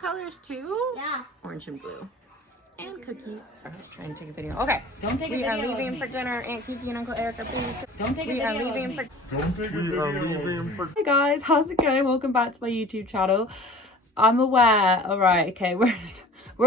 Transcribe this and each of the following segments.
colors too? Yeah. Orange and blue. And cookies. Let's try and take a video. Okay. Don't take a video. We are leaving for dinner. Aunt Kiki and Uncle Erica, please. Don't take a video. We are leaving for. Hey guys, how's it going? Welcome back to my YouTube channel. I'm aware. All right. Okay. We're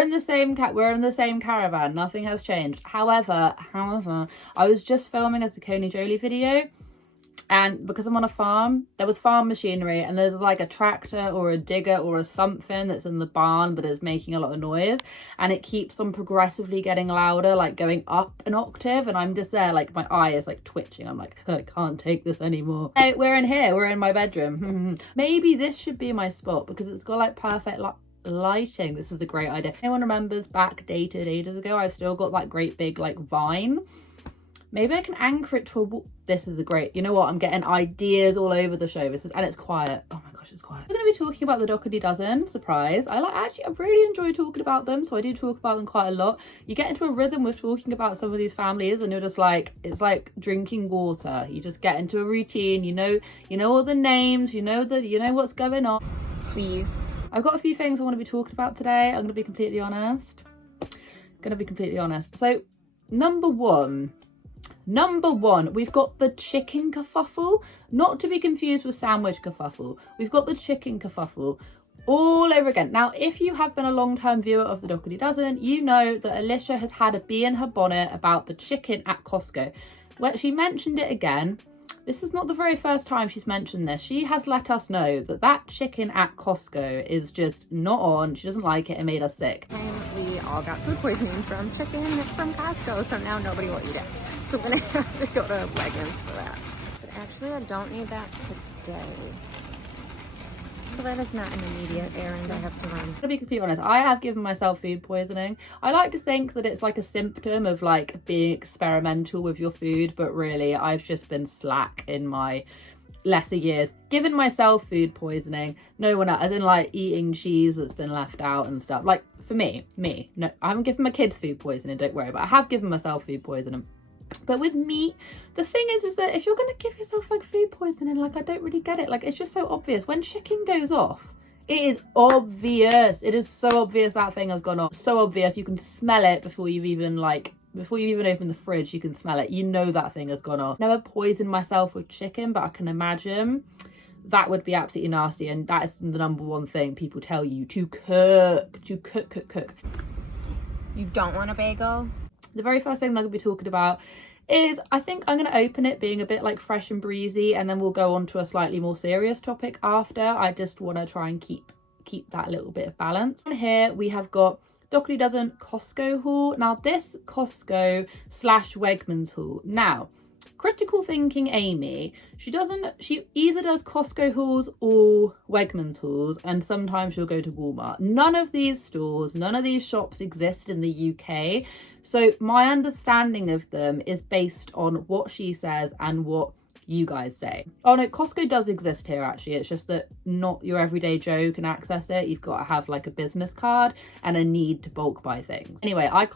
in the same caravan. Nothing has changed. However, I was just filming a Zucchini Jolie video. And because I'm on a farm, there was farm machinery and there's like a tractor or a digger or a something that's in the barn but is making a lot of noise, and it keeps on progressively getting louder, like going up an octave, and I'm just there like my eye is like twitching. I'm like, I can't take this anymore. Hey, we're in here, we're in my bedroom. Maybe this should be my spot because it's got like perfect lighting. This is a great idea. Anyone remembers back dated ages ago, I've still got that great big like vine. Maybe I can anchor it to a wall. This is a great, you know what, I'm getting ideas all over the show. And it's quiet. Oh my gosh, it's quiet. We're going to be talking about the Dougherty dozen. Surprise. I really enjoy talking about them, so I do talk about them quite a lot. You get into a rhythm with talking about some of these families and you're just like, it's like drinking water. You just get into a routine, you know all the names, you know what's going on. Please. I've got a few things I want to be talking about today. I'm going to be completely honest. So, number one, we've got the chicken kerfuffle, not to be confused with sandwich kerfuffle. We've got the chicken kerfuffle all over again. Now, if you have been a long-term viewer of the Dougherty dozen, you know that Alicia has had a bee in her bonnet about the chicken at Costco. Well, she mentioned it again. This is not the very first time she's mentioned this. She has let us know that that chicken at Costco is just not on. She doesn't like it. It made us sick. And we all got food poisoning from chicken from Costco, so now nobody will eat it. So we're gonna have to go to Wegmans for that. But actually, I don't need that today. So that is not an immediate errand I have to run. To be completely honest, I have given myself food poisoning. I like to think that it's like a symptom of like being experimental with your food, but really I've just been slack in my lesser years, given myself food poisoning. No one else, as in like eating cheese that's been left out and stuff. Like for me, no, I haven't given my kids food poisoning, don't worry, but I have given myself food poisoning. But with meat, the thing is that if you're going to give yourself like food poisoning, like I don't really get it. Like it's just so obvious. When chicken goes off, it is obvious. It is so obvious that thing has gone off. So obvious. You can smell it before you've even open the fridge, you can smell it. You know that thing has gone off. Never poisoned myself with chicken, but I can imagine that would be absolutely nasty. And that is the number one thing people tell you to cook. You don't want a bagel? The very first thing that I'm going to be talking about is, I think I'm going to open it being a bit like fresh and breezy, and then we'll go on to a slightly more serious topic after. I just want to try and keep that little bit of balance. And here we have got Dougherty dozen Costco haul. Now this Costco / Wegmans haul. Now, critical thinking Amy, she either does Costco hauls or Wegmans hauls, and sometimes she'll go to Walmart. None of these stores, none of these shops exist in the UK. So my understanding of them is based on what she says and what you guys say. Oh no, Costco does exist here actually. It's just that not your everyday Joe can access it. You've got to have like a business card and a need to bulk buy things. Anyway, I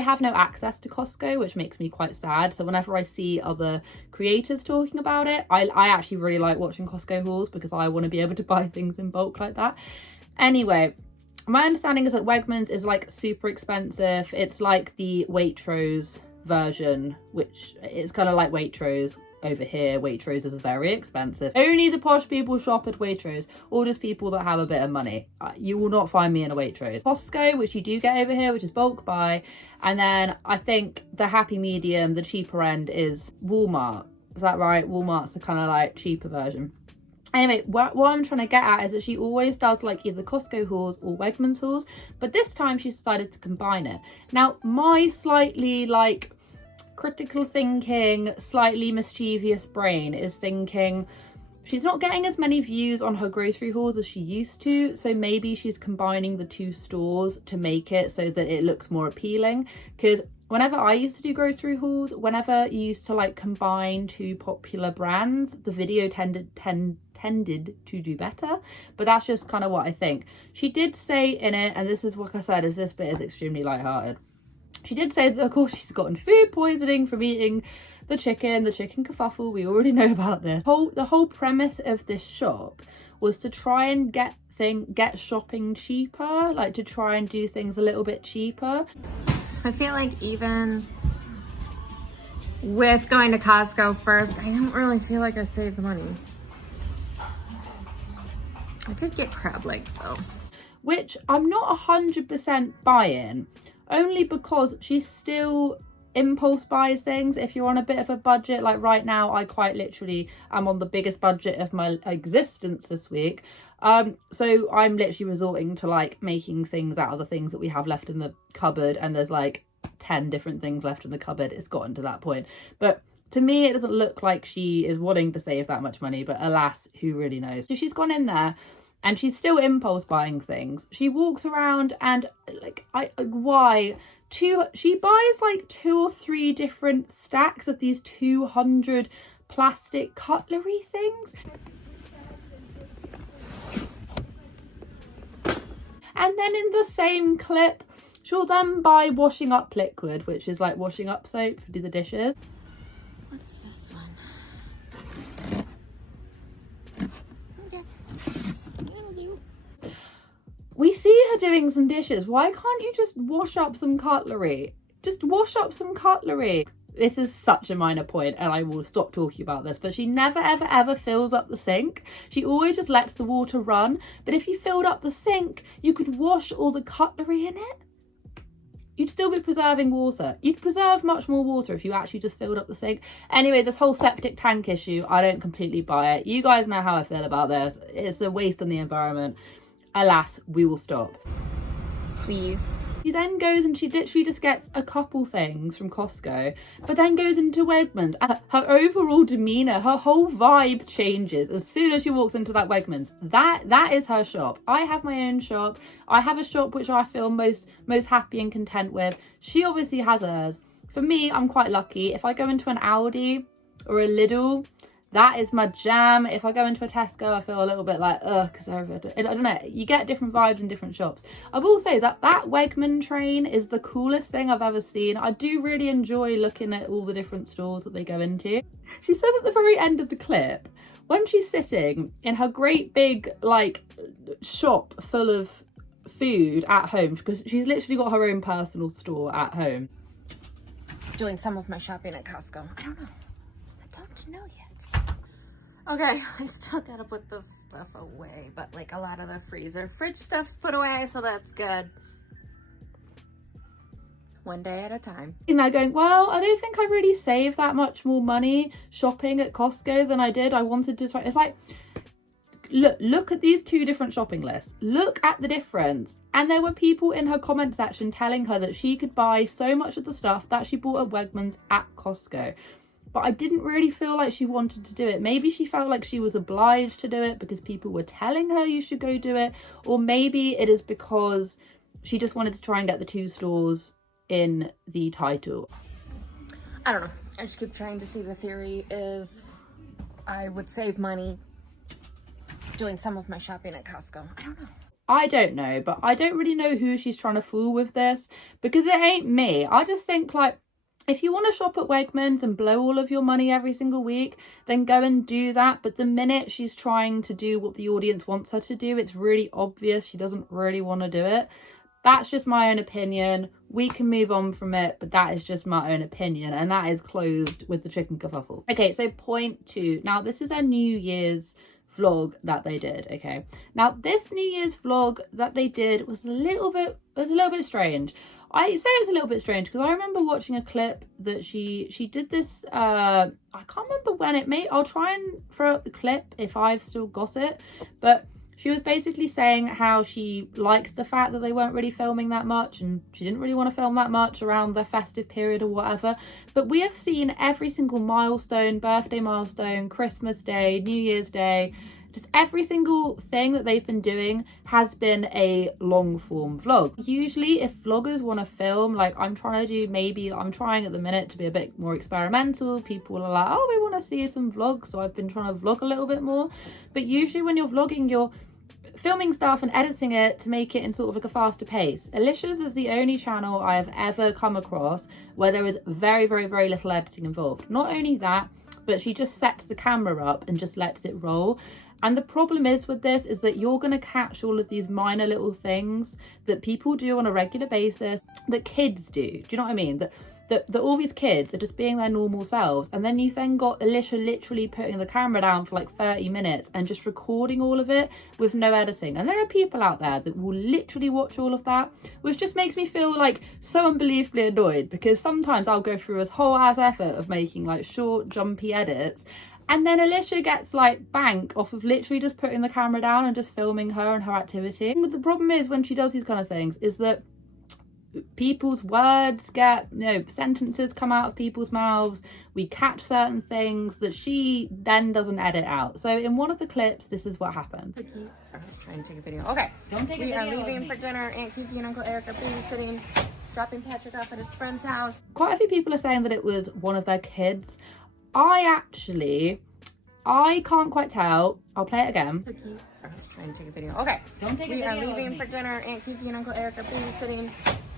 have no access to Costco, which makes me quite sad. So whenever I see other creators talking about it, I actually really like watching Costco hauls because I want to be able to buy things in bulk like that. Anyway, my understanding is that Wegmans is like super expensive. It's like the Waitrose version, which is kind of like Waitrose over here. Waitrose is very expensive. Only the posh people shop at Waitrose, or just people that have a bit of money. You will not find me in a Waitrose. Costco, which you do get over here, which is bulk buy. And then I think the happy medium, the cheaper end, is Walmart. Is that right? Walmart's the kind of like cheaper version. Anyway, what I'm trying to get at is that she always does like either Costco hauls or Wegmans hauls, but this time she's decided to combine it. Now, my slightly like critical thinking, slightly mischievous brain is thinking she's not getting as many views on her grocery hauls as she used to, so maybe she's combining the two stores to make it so that it looks more appealing. Because whenever I used to do grocery hauls, whenever you used to like combine two popular brands, the video tended to do better, but that's just kind of what I think. She did say in it, and this is what I said, is this bit is extremely lighthearted. She did say that of course she's gotten food poisoning from eating the chicken kerfuffle. We already know about this. The whole premise of this shop was to try and get get shopping cheaper, like to try and do things a little bit cheaper. So I feel like even with going to Costco first, I don't really feel like I saved money. I did get crab legs though, which I'm not 100% buying, only because she still impulse buys things if you're on a bit of a budget. Like right now, I quite literally am on the biggest budget of my existence this week. So I'm literally resorting to like making things out of the things that we have left in the cupboard, and there's like 10 different things left in the cupboard. It's gotten to that point. But to me, it doesn't look like she is wanting to save that much money, but alas, who really knows? So she's gone in there and she's still impulse buying things. She walks around and like, she buys like 2 or 3 different stacks of these 200 plastic cutlery things. And then in the same clip, she'll then buy washing up liquid, which is like washing up soap to do the dishes. What's this one? Okay. We see her doing some dishes. Why can't you just wash up some cutlery? Just wash up some cutlery. This is such a minor point and I will stop talking about this, but she never ever ever fills up the sink. She always just lets the water run. But if you filled up the sink, you could wash all the cutlery in it. You'd still be preserving water. You'd preserve much more water if you actually just filled up the sink. Anyway, this whole septic tank issue, I don't completely buy it. You guys know how I feel about this. It's a waste on the environment. Alas, we will stop. Please. She then goes and she literally just gets a couple things from Costco, but then goes into Wegmans. Her overall demeanour, her whole vibe changes as soon as she walks into that Wegmans. That is her shop. I have my own shop. I have a shop which I feel most happy and content with. She obviously has hers. For me, I'm quite lucky. If I go into an Aldi or a Lidl, that is my jam. If I go into a Tesco, I feel a little bit like, ugh, because I don't know. You get different vibes in different shops. I will say that Wegman train is the coolest thing I've ever seen. I do really enjoy looking at all the different stores that they go into. She says at the very end of the clip, when she's sitting in her great big, like, shop full of food at home, because she's literally got her own personal store at home. Doing some of my shopping at Costco. I don't know. I don't know yet. Okay, I still gotta put this stuff away, but like a lot of the fridge stuff's put away, so that's good. One day at a time. And they're going, well, I don't think I really saved that much more money shopping at Costco than I did. I wanted to try. It's like, look at these 2 different shopping lists. Look at the difference. And there were people in her comment section telling her that she could buy so much of the stuff that she bought at Wegmans at Costco. But I didn't really feel like she wanted to do it. Maybe she felt like she was obliged to do it because people were telling her you should go do it. Or maybe it is because she just wanted to try and get the 2 stores in the title. I don't know. I just keep trying to see the theory if I would save money doing some of my shopping at Costco. I don't know. I don't know, but I don't really know who she's trying to fool with this, because it ain't me. I just think, like, if you want to shop at Wegmans and blow all of your money every single week, then go and do that. But the minute she's trying to do what the audience wants her to do, it's really obvious she doesn't really want to do it. That's just my own opinion. We can move on from it, but that is just my own opinion. And that is closed with the chicken kerfuffle. Okay, so point 2. Now, this is a New Year's vlog that they did, okay? Now, this New Year's vlog that they did was a little bit strange. I say it's a little bit strange because I remember watching a clip that she did this, I can't remember when it made. I'll try and throw up the clip if I've still got it, but she was basically saying how she liked the fact that they weren't really filming that much and she didn't really want to film that much around the festive period or whatever. But we have seen every single milestone, birthday milestone, Christmas Day, New Year's Day, just every single thing that they've been doing has been a long form vlog. Usually if vloggers want to film, like I'm trying at the minute to be a bit more experimental. People are like, oh, we want to see some vlogs. So I've been trying to vlog a little bit more. But usually when you're vlogging, you're filming stuff and editing it to make it in sort of like a faster pace. ALICIA's is the only channel I have ever come across where there is very, very, very little editing involved. Not only that, but she just sets the camera up and just lets it roll. And the problem is with this is that you're going to catch all of these minor little things that people do on a regular basis, that kids do. Do you know what I mean? That all these kids are just being their normal selves. And then you've then got Alicia literally putting the camera down for like 30 minutes and just recording all of it with no editing. And there are people out there that will literally watch all of that, which just makes me feel like so unbelievably annoyed, because sometimes I'll go through this whole ass effort of making like short, jumpy edits, and then Alicia gets like bank off of literally just putting the camera down and just filming her and her activity. But the problem is when she does these kind of things is that people's words get, sentences come out of people's mouths. We catch certain things that she then doesn't edit out. So in one of the clips, this is what happened. I was trying to take a video. Okay. Don't take a video. We are leaving for dinner. Aunt Kiki and Uncle Eric are babysitting, dropping Patrick off at his friend's house. Quite a few people are saying that it was one of their kids. I can't quite tell. I'll play it again. I was trying to take a video. Okay. Don't take a video. We are leaving for dinner. Aunt Kiki and Uncle Eric are babysitting,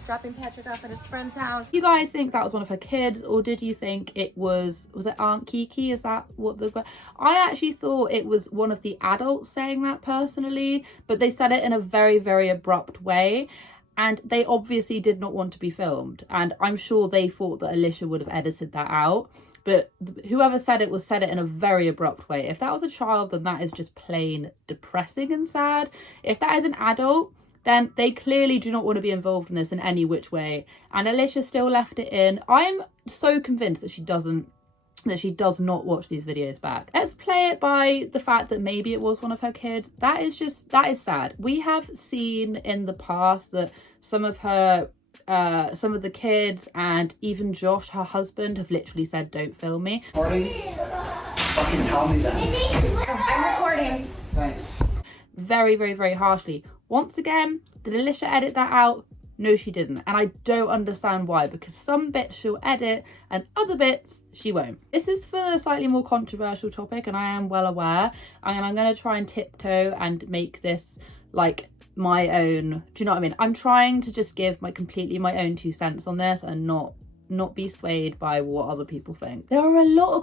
dropping Patrick off at his friend's house. You guys think that was one of her kids, or did you think it was it Aunt Kiki? Is that what I actually thought it was one of the adults saying that personally, but they said it in a very, very abrupt way. And they obviously did not want to be filmed. And I'm sure they thought that Alicia would have edited that out. But whoever said it in a very abrupt way. If that was a child, then that is just plain depressing and sad. If that is an adult, then they clearly do not want to be involved in this in any which way. And Alicia still left it in. I'm so convinced that she does not watch these videos back. Let's play it by the fact that maybe it was one of her kids. That is sad. We have seen in the past that some of the kids and even Josh, her husband, have literally said, don't film me. Recording? Fucking tell me that. I'm recording. Thanks. Very, very, very harshly. Once again, did Alicia edit that out? No, she didn't. And I don't understand why, because some bits she'll edit and other bits she won't. This is for a slightly more controversial topic, and I am well aware. And I'm going to try and tiptoe and make this like my own. Do you know what I mean? I'm trying to just give completely my own 2 cents on this and not be swayed by what other people think. There are a lot of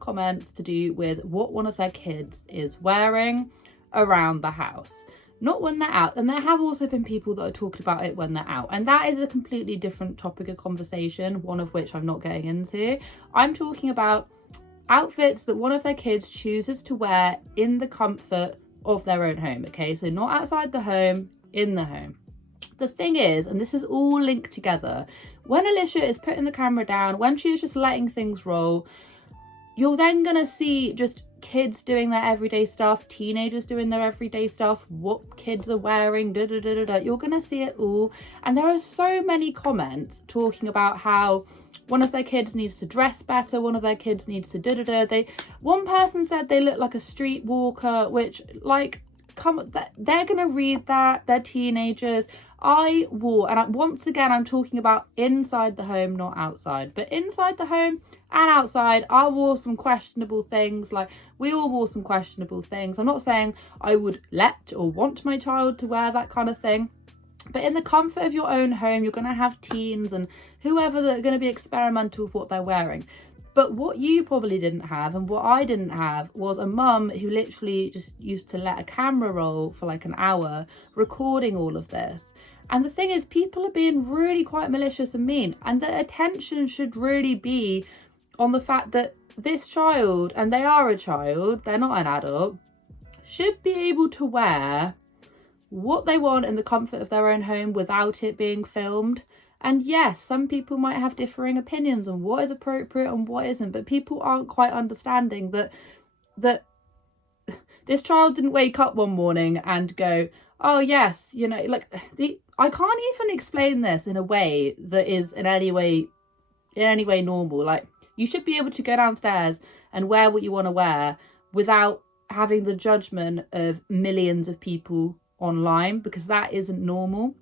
comments to do with what one of their kids is wearing around the house, not when they're out. And there have also been people that are talking about it when they're out, and that is a completely different topic of conversation, one of which I'm not getting into. I'm talking about outfits that one of their kids chooses to wear in the comfort of their own home. Okay, so not outside the home, in the home. The thing is, and this is all linked together, when Alicia is putting the camera down, when she is just letting things roll, you're then gonna see just kids doing their everyday stuff, teenagers doing their everyday stuff, what kids are wearing, you're gonna see it all. And there are so many comments talking about how one of their kids needs to dress better, one of their kids needs to one person said they look like a streetwalker, which, like, they're gonna read that, they're teenagers. Once again, I'm talking about inside the home, not outside. But inside the home and outside, I wore some questionable things. Like, we all wore some questionable things. I'm not saying I would let or want my child to wear that kind of thing. But in the comfort of your own home, you're going to have teens and whoever that are going to be experimental with what they're wearing. But what you probably didn't have, and what I didn't have, was a mum who literally just used to let a camera roll for like an hour recording all of this. And the thing is, people are being really quite malicious and mean, and the attention should really be on the fact that this child, and they are a child, they're not an adult, should be able to wear what they want in the comfort of their own home without it being filmed. And yes, some people might have differing opinions on what is appropriate and what isn't, but people aren't quite understanding that this child didn't wake up one morning and go, oh yes, I can't even explain this in a way that is in any way normal. Like, you should be able to go downstairs and wear what you want to wear without having the judgment of millions of people online, because that isn't normal.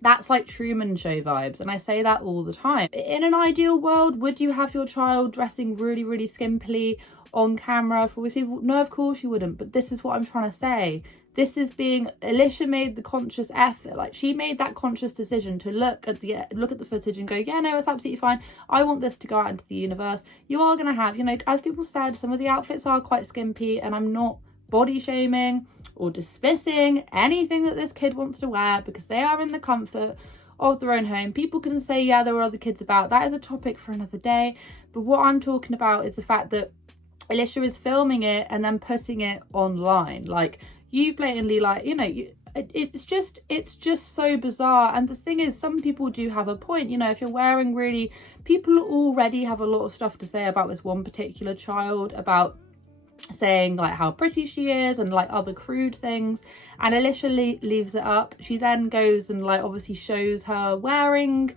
That's like Truman Show vibes, and I say that all the time. In an ideal world, would you have your child dressing really, really skimpily on camera for people? No, of course you wouldn't. But this is what I'm trying to say. This is being, Alicia made the conscious effort, like she made that conscious decision to look at the footage and go, yeah, no, it's absolutely fine. I want this to go out into the universe. You are going to have, you know, as people said, some of the outfits are quite skimpy, and I'm not body shaming or dismissing anything that this kid wants to wear because they are in the comfort of their own home. People can say, yeah, there were other kids about. That is a topic for another day. But what I'm talking about is the fact that Alicia is filming it and then putting it online. Like, you blatantly, like, you know, it's just so bizarre. And the thing is, some people do have a point. You know, if you're wearing really, people already have a lot of stuff to say about this one particular child, about saying like how pretty she is and like other crude things, and Alicia leaves it up. She then goes and like obviously shows her wearing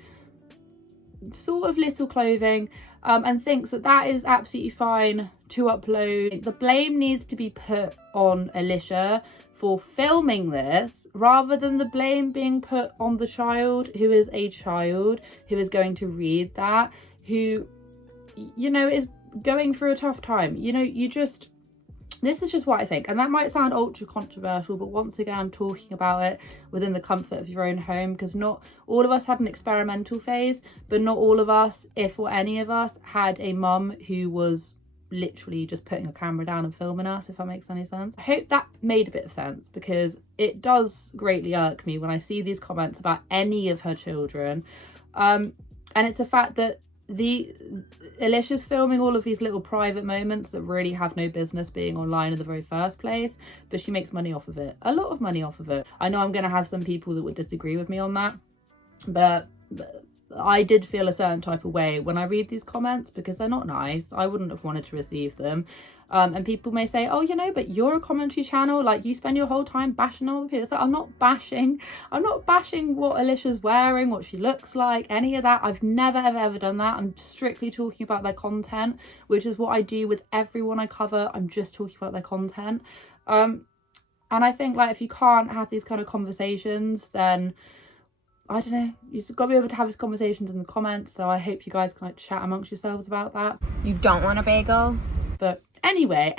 sort of little clothing, and thinks that that is absolutely fine to upload. The blame needs to be put on Alicia for filming this, rather than the blame being put on the child, who is a child who is going to read that, who, you know, is going through a tough time. You know, this is just what I think, and that might sound ultra controversial, but once again, I'm talking about it within the comfort of your own home, because not all of us had an experimental phase, but not all of us, if or any of us, had a mum who was literally just putting a camera down and filming us, if that makes any sense. I hope that made a bit of sense, because it does greatly irk me when I see these comments about any of her children, and it's a fact that Alicia's filming all of these little private moments that really have no business being online in the very first place, but she makes money off of it, a lot of money off of it. I know I'm going to have some people that would disagree with me on that, but I did feel a certain type of way when I read these comments, because they're not nice. I wouldn't have wanted to receive them. And people may say, oh, you know, but you're a commentary channel, like you spend your whole time bashing all the people. So I'm not bashing what Alicia's wearing, what she looks like, any of that. I've never ever done that. I'm strictly talking about their content, which is what I do with everyone I cover. I'm just talking about their content. And I think, like, if you can't have these kind of conversations, then I don't know, you've got to be able to have these conversations in the comments. So I hope you guys can like chat amongst yourselves about that. You don't want a bagel? But anyway,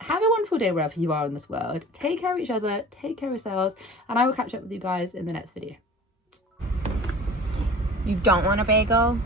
have a wonderful day wherever you are in this world. Take care of each other, take care of yourselves, and I will catch up with you guys in the next video. You don't want a bagel?